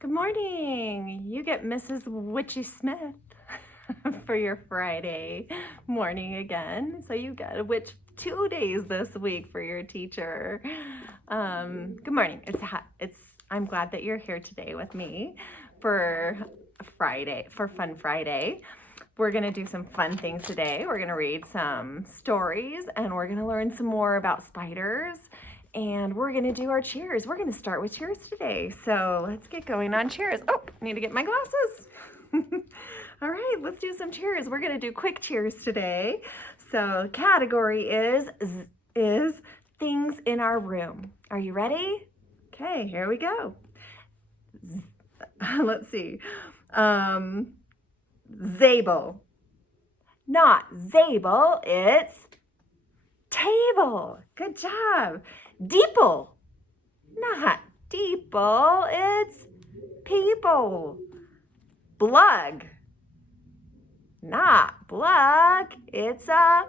Good morning. You get Mrs.Smith for your Friday morning again. So you get a witch 2 days this week for your teacher. Good morning. I'm glad that you're here today with me for Fun Friday. We're going to do some fun things today. We're going to read some stories and we're going to learn some more about spiders. And we're going to do our cheers. We're going to start with cheers today. So let's get going on cheers. Oh, I need to get my glasses. All right, let's do some cheers. We're going to do quick cheers today. So category is things in our room. Are you ready? Okay, here we go. Let's see. Zabel. Not Zabel, it's table. Good job. Deeple. Not deeple, it's people. Blug. Not blug, it's a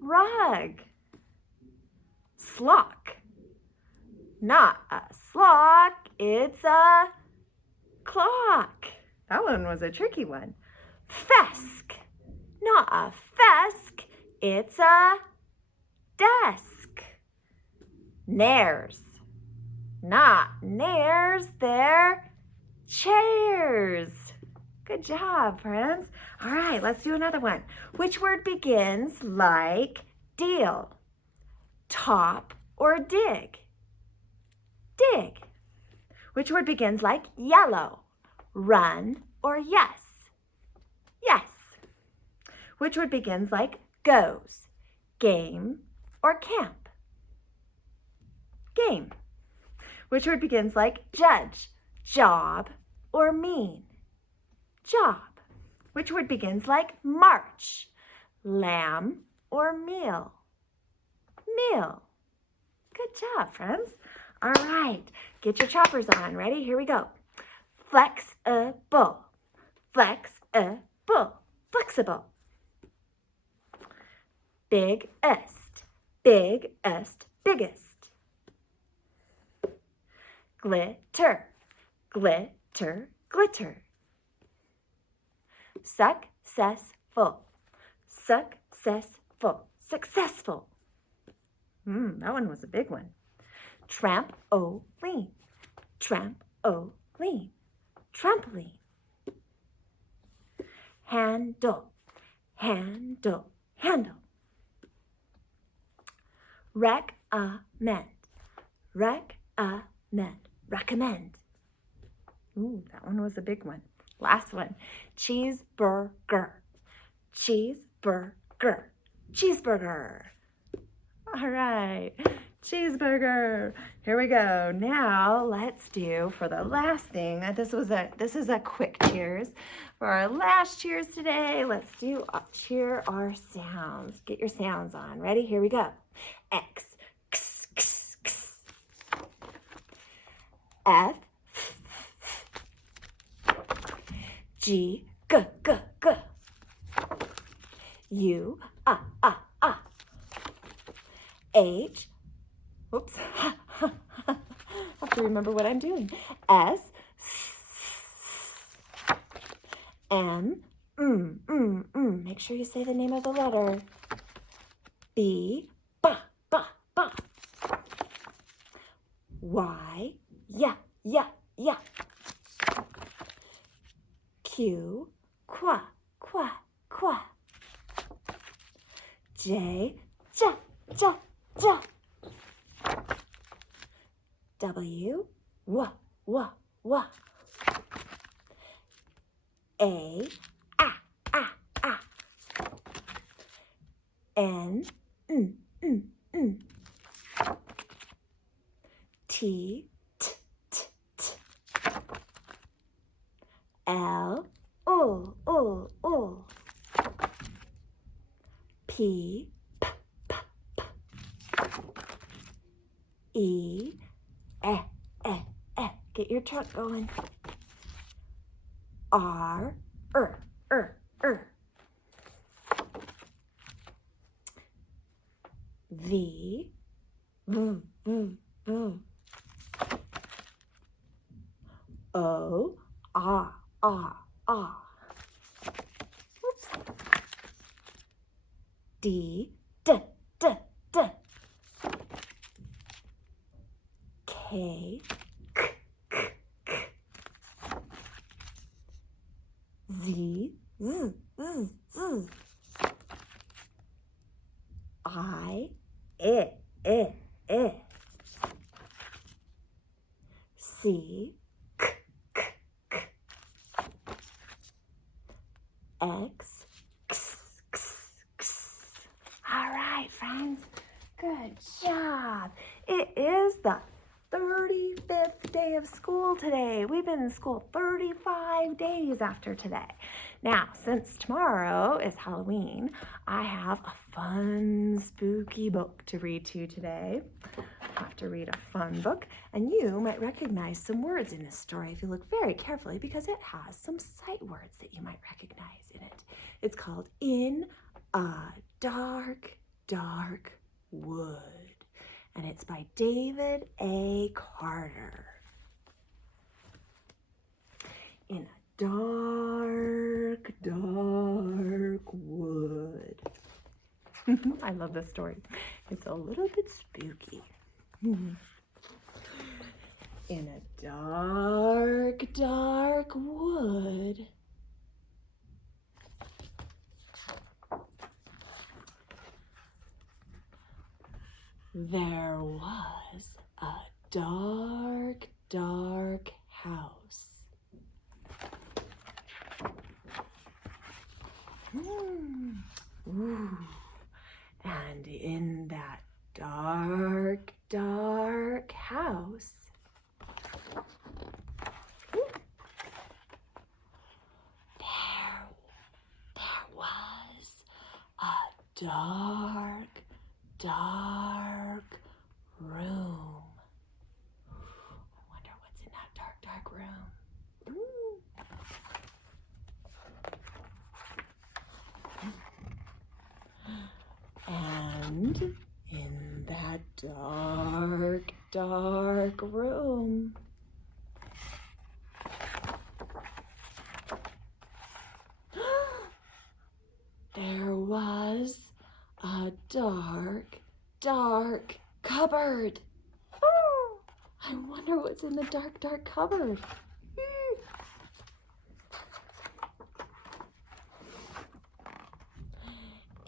rug. Slock. Not a slock, it's a clock. That one was a tricky one. Fesk. Not a fesk, it's a desk. Nares. Not nares, they're chairs. Good job, friends. All right, let's do another one. Which word begins like deal? Top or dig? Dig. Which word begins like yellow? Run or yes? Yes. Which word begins like goes? Game or camp? Game. Which word begins like judge? Job or mean? Job. Which word begins like march? Lamb or meal? Meal. Good job, friends. All right, get your choppers on. Ready? Here we go. Flexible. Flexible. Flexible. Biggest. Biggest. Biggest. Glitter. Glitter. Glitter. Successful. Successful. Successful. That one was a big one. Trampoline. Trampoline. Trampoline. Handle. Handle. Handle. Recommend. Recommend. Recommend. That one was a big one. Last one. Cheeseburger. Cheeseburger. Cheeseburger. All right. Cheeseburger. Here we go. Now let's do for the last thing. This is a quick cheers. For our last cheers today, let's do cheer our sounds. Get your sounds on. Ready? Here we go. X, x, x, x. F, G, g, g, g. U, H, whoops, I have to remember what I'm doing. S, M, make sure you say the name of the letter. B, ba, ba, ba. Y, ya, ya, ya. Q, qua, qua, qua. J, ja, ja, ja. W, wa, wa, wa. A, a. N, T, t, t, t. L, o. P, p, p, p. E, e. Get your truck going. R, V, v. O, ah, ah, ah. Oops. D, d, d, d. K, k, k, k. Z, z, z, z. I, I, I, I. C, k, k, k. X, x, x, x. All right, friends. Good job. It is the 35th day of school today. We've been in school 35 days after today. Now, since tomorrow is Halloween, I have a fun, spooky book to read to you today. I have to read a fun book, and you might recognize some words in this story if you look very carefully because it has some sight words that you might recognize in it. It's called In a Dark, Dark Wood, and it's by David A. Carter. In a dark, dark wood. I love this story. It's a little bit spooky. In a dark, dark wood, there was a dark, dark house. Ooh. And in that dark, dark house, there was a dark, dark room. I wonder what's in that dark, dark room. And in that dark, dark room, there was a dark, dark cupboard. Oh, I wonder what's in the dark, dark cupboard.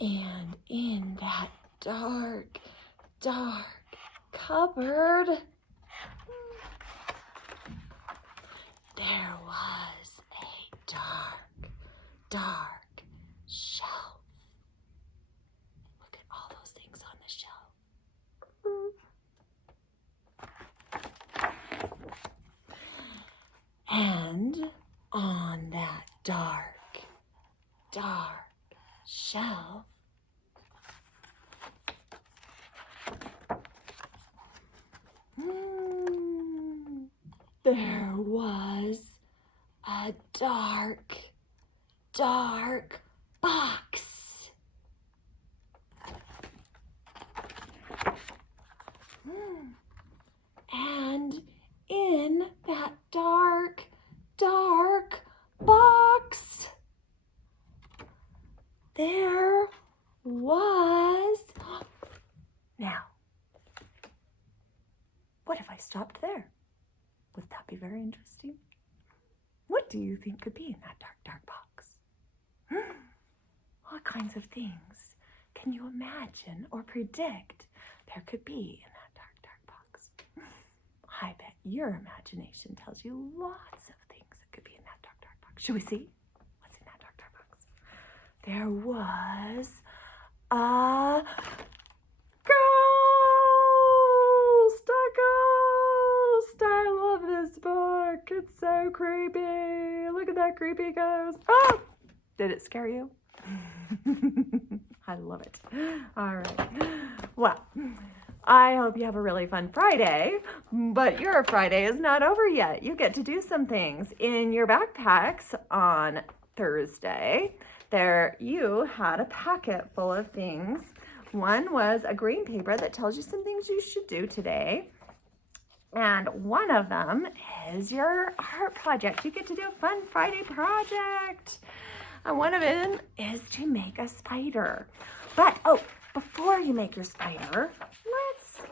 And in that dark, dark cupboard, there was a dark, dark shelf. Look at all those things on the shelf. And on that dark, dark shelf, there was a dark, dark box. And in that dark, dark box, there was... Now, what if I stopped there? Would that be very interesting? What do you think could be in that dark, dark box? What kinds of things can you imagine or predict there could be in that dark, dark box? I bet your imagination tells you lots of things that could be in that dark, dark box. Should we see what's in that dark, dark box? There was a ghost! A ghost! I love this book. It's so creepy. Look at that creepy ghost. Ah! Did it scare you? I love it. All right. Well, I hope you have a really fun Friday, but your Friday is not over yet. You get to do some things in your backpacks on Thursday. There you had a packet full of things. One was a green paper that tells you some things you should do today. And one of them is your art project. You get to do a fun Friday project. And one of them is to make a spider. But, before you make your spider, let's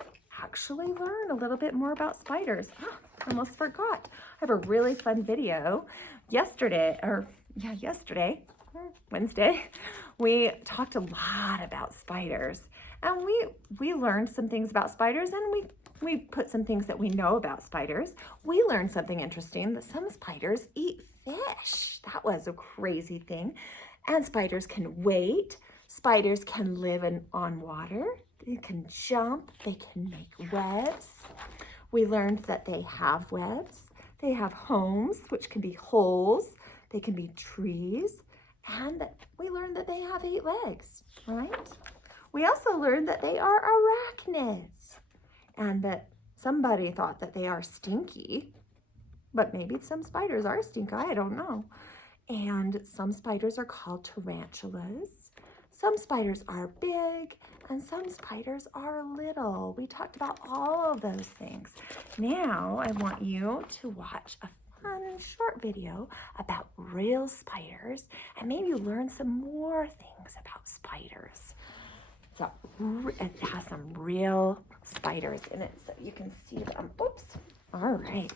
actually learn a little bit more about spiders. Oh, I almost forgot. I have a really fun video yesterday, Wednesday. We talked a lot about spiders, and we learned some things about spiders, and we put some things that we know about spiders. We learned something interesting, that some spiders eat fish. That was a crazy thing. And spiders can wait. Spiders can live on water. They can jump. They can make webs. We learned that they have webs. They have homes, which can be holes. They can be trees. And we learned that they have 8 legs, right? We also learned that they are arachnids, and that somebody thought that they are stinky, but maybe some spiders are stinky, I don't know. And some spiders are called tarantulas. Some spiders are big, and some spiders are little. We talked about all of those things. Now I want you to watch a fun short video about real spiders, and maybe learn some more things about spiders. So it has some real spiders in it, so you can see them. Oops. All right.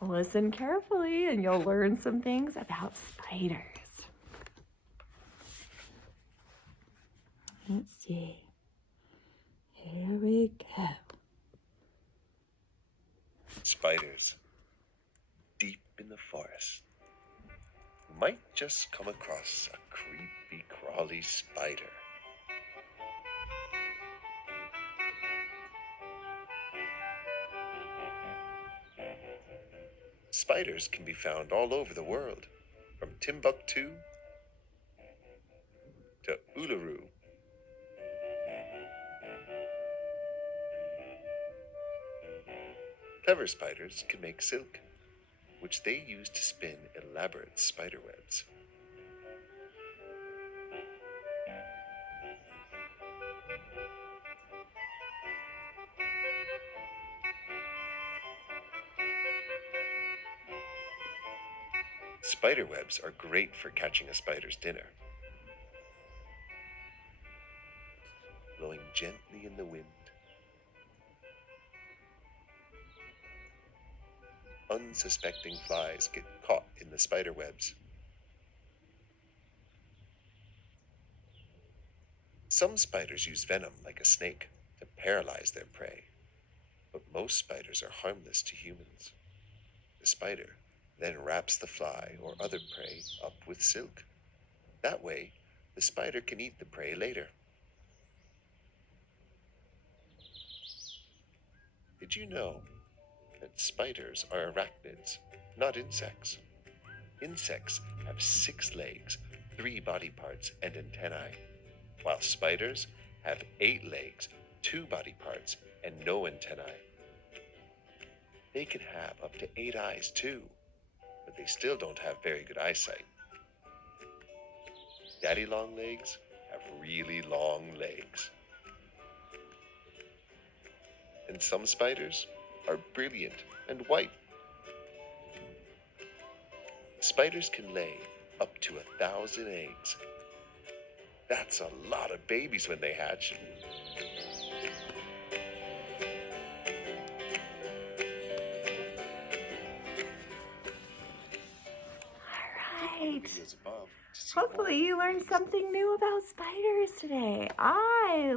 Listen carefully, and you'll learn some things about spiders. Let's see. Here we go. Spiders. Deep in the forest. You might just come across a creepy, crawly spider. Spiders can be found all over the world, from Timbuktu to Uluru. Clever spiders can make silk, which they use to spin elaborate spider webs. Spider webs are great for catching a spider's dinner. Blowing gently in the wind. Unsuspecting flies get caught in the spider webs. Some spiders use venom like a snake to paralyze their prey, but most spiders are harmless to humans. The spider then wraps the fly or other prey up with silk. That way, the spider can eat the prey later. Did you know that spiders are arachnids, not insects? Insects have 6 legs, 3 body parts, and antennae, while spiders have 8 legs, 2 body parts, and no antennae. They can have up to 8 eyes too, but they still don't have very good eyesight. Daddy long legs have really long legs. And some spiders are brilliant and white. Spiders can lay up to 1,000 eggs. That's a lot of babies when they hatch. Hopefully you learned something new about spiders today. I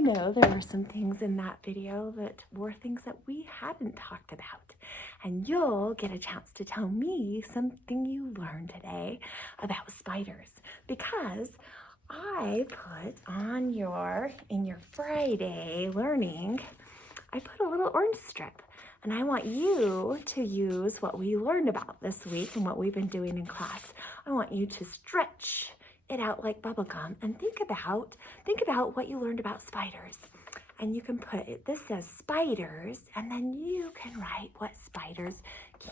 know there were some things in that video that were things that we hadn't talked about. And you'll get a chance to tell me something you learned today about spiders, because I put on in your Friday learning, I put a little orange strip. And I want you to use what we learned about this week and what we've been doing in class. I want you to stretch it out like bubble gum and think about what you learned about spiders. And you can put it, this says spiders, and then you can write what spiders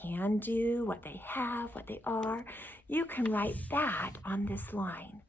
can do, what they have, what they are. You can write that on this line.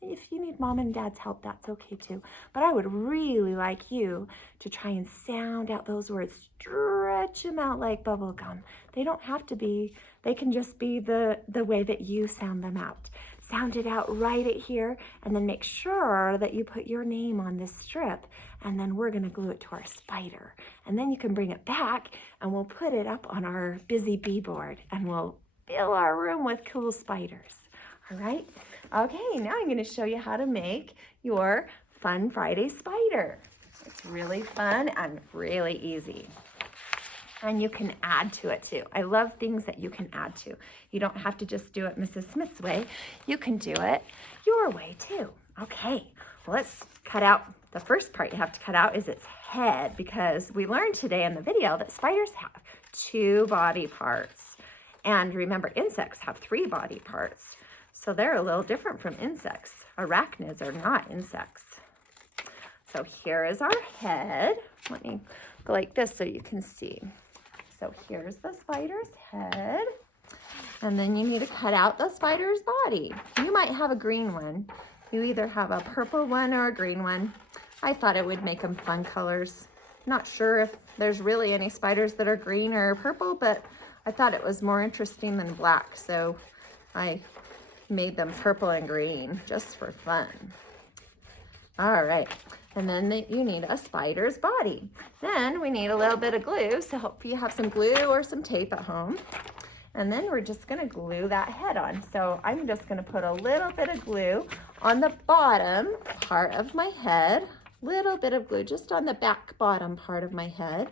If you need mom and dad's help, that's okay too. But I would really like you to try and sound out those words. Stretch them out like bubble gum. They don't have to be, they can just be the way that you sound them out. Sound it out, write it here, and then make sure that you put your name on this strip, and then we're gonna glue it to our spider. And then you can bring it back and we'll put it up on our busy bee board and we'll fill our room with cool spiders. All right? Okay, now I'm going to show you how to make your Fun Friday spider. It's really fun and really easy. And you can add to it too. I love things that you can add to. You don't have to just do it Mrs. Smith's way. You can do it your way too. Okay, well, let's cut out. The first part you have to cut out is its head, because we learned today in the video that spiders have 2 body parts. And remember, insects have 3 body parts. So they're a little different from insects. Arachnids are not insects. So here is our head. Let me go like this so you can see. So here's the spider's head. And then you need to cut out the spider's body. You might have a green one. You either have a purple one or a green one. I thought it would make them fun colors. Not sure if there's really any spiders that are green or purple, but I thought it was more interesting than black. So I made them purple and green just for fun. All right, and then you need a spider's body. Then we need a little bit of glue, so hope you have some glue or some tape at home. And then we're just gonna glue that head on. So I'm just gonna put a little bit of glue on the bottom part of my head, little bit of glue just on the back bottom part of my head.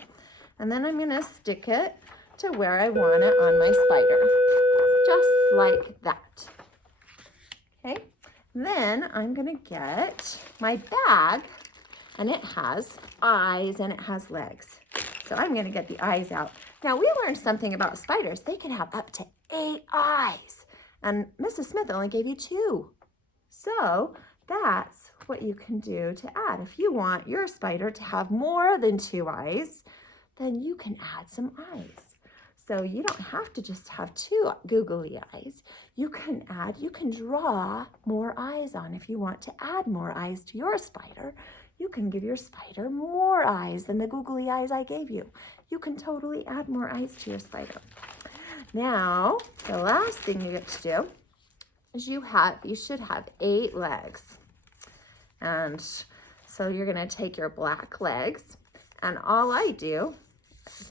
And then I'm gonna stick it to where I want it on my spider, just like that. Okay, then I'm gonna get my bag, and it has eyes and it has legs. So I'm gonna get the eyes out. Now we learned something about spiders. They can have up to 8 eyes, and Mrs. Smith only gave you 2. So that's what you can do to add. If you want your spider to have more than 2 eyes, then you can add some eyes. So you don't have to just have 2 googly eyes. You can draw more eyes on. If you want to add more eyes to your spider, you can give your spider more eyes than the googly eyes I gave you. You can totally add more eyes to your spider. Now, the last thing you get to do is you should have 8 legs. And so you're gonna take your black legs, and all I do,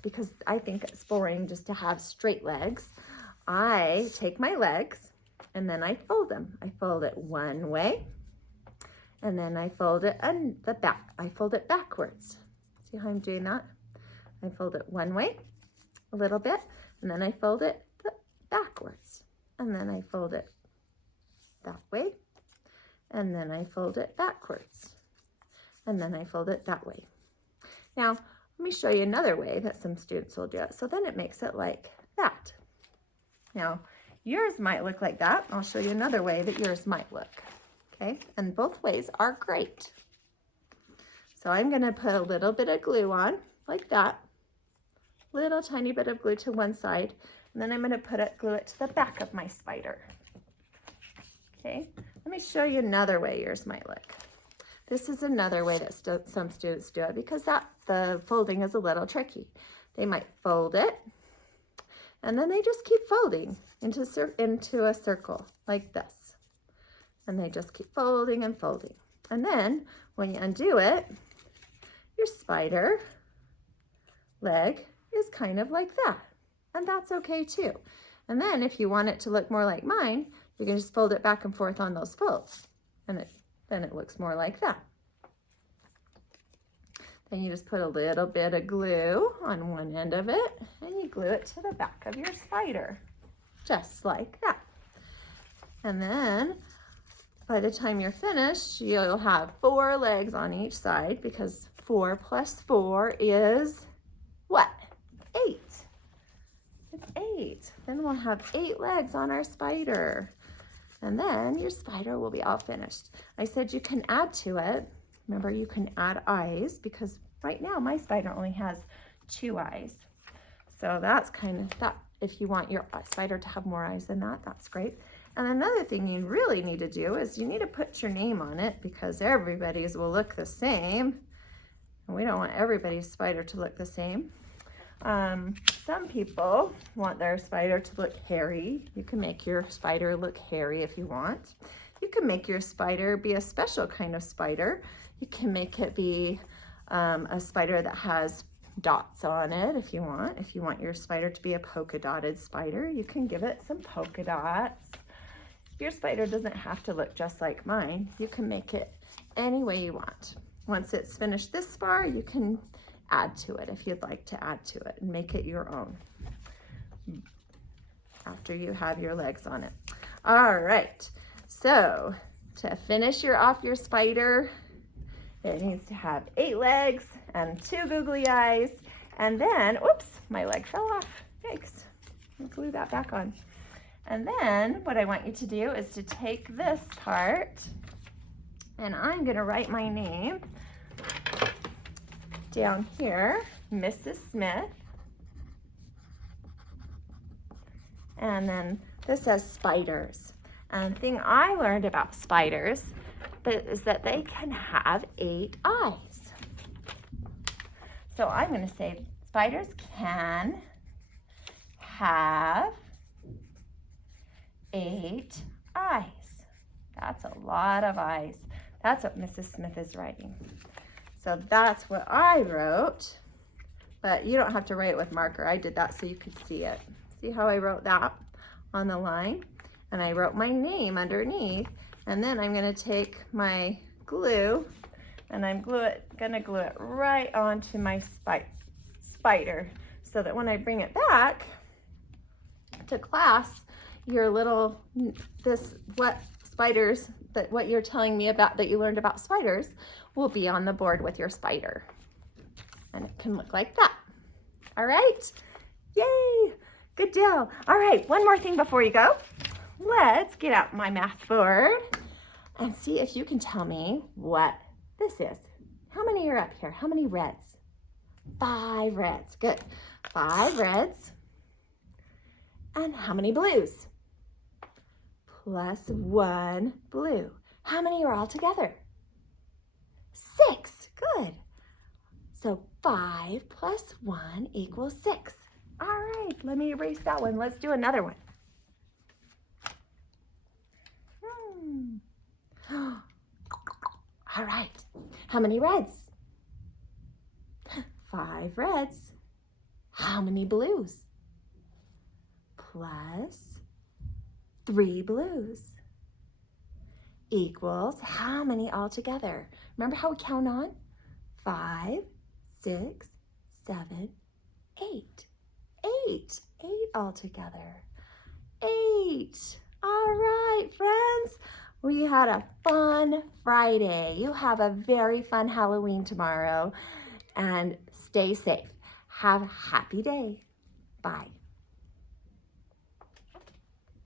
because I think it's boring just to have straight legs, I take my legs and then I fold them. I fold it one way, and then I fold it on the back. I fold it backwards. See how I'm doing that? I fold it one way, a little bit, and then I fold it backwards. And then I fold it that way, and then I fold it backwards. And then I fold it that way. Now, let me show you another way that some students will do it. So then it makes it like that. Now, yours might look like that. I'll show you another way that yours might look. Okay, and both ways are great. So I'm gonna put a little bit of glue on, like that. Little tiny bit of glue to one side. And then I'm gonna glue it to the back of my spider. Okay, let me show you another way yours might look. This is another way that some students do it, because the folding is a little tricky. They might fold it, and then they just keep folding into a circle like this. And they just keep folding and folding. And then when you undo it, your spider leg is kind of like that. And that's okay too. And then if you want it to look more like mine, you can just fold it back and forth on those folds. And then it looks more like that. Then you just put a little bit of glue on one end of it, and you glue it to the back of your spider, just like that. And then by the time you're finished, you'll have 4 legs on each side, because 4 plus 4 is what? 8. It's 8. Then we'll have 8 legs on our spider. And then your spider will be all finished. I said you can add to it. Remember, you can add eyes, because right now my spider only has 2 eyes. So that's kind of that. If you want your spider to have more eyes than that, that's great. And another thing you really need to do is you need to put your name on it because everybody's will look the same. And we don't want everybody's spider to look the same. Some people want their spider to look hairy. You can make your spider look hairy if you want. You can make your spider be a special kind of spider. You can make it be a spider that has dots on it if you want. If you want your spider to be a polka dotted spider, you can give it some polka dots. Your spider doesn't have to look just like mine. You can make it any way you want. Once it's finished this far, you can add to it if you'd like to add to it and make it your own after you have your legs on it. All right, so to finish off your spider, it needs to have 8 legs and 2 googly eyes. And then, oops, my leg fell off. Yikes. I'll glue that back on. And then what I want you to do is to take this part, and I'm going to write my name down here, Mrs. Smith. And then this says spiders. And the thing I learned about spiders is that they can have 8 eyes. So I'm going to say spiders can have 8 eyes. That's a lot of eyes. That's what Mrs. Smith is writing. So that's what I wrote, but you don't have to write it with marker. I did that so you could see it. See how I wrote that on the line? And I wrote my name underneath, and then I'm gonna take my glue and I'm gonna glue it right onto my spider so that when I bring it back to class, your little, what you're telling me about that you learned about spiders will be on the board with your spider. And it can look like that. All right? Yay! Good deal. All right, one more thing before you go. Let's get out my math board and see if you can tell me what this is. How many are up here? How many reds? 5 reds. Good. 5 reds. And how many blues? Plus 1 blue. How many are all together? 6. Good. So 5 plus 1 equals 6. All right, let me erase that one. Let's do another one. All right. How many reds? 5 reds. How many blues? Plus 3 blues equals how many altogether? Remember how we count on? 5, 6, 7, 8. 8 altogether. 8. All right, friends. We had a fun Friday. You have a very fun Halloween tomorrow. And stay safe. Have a happy day. Bye.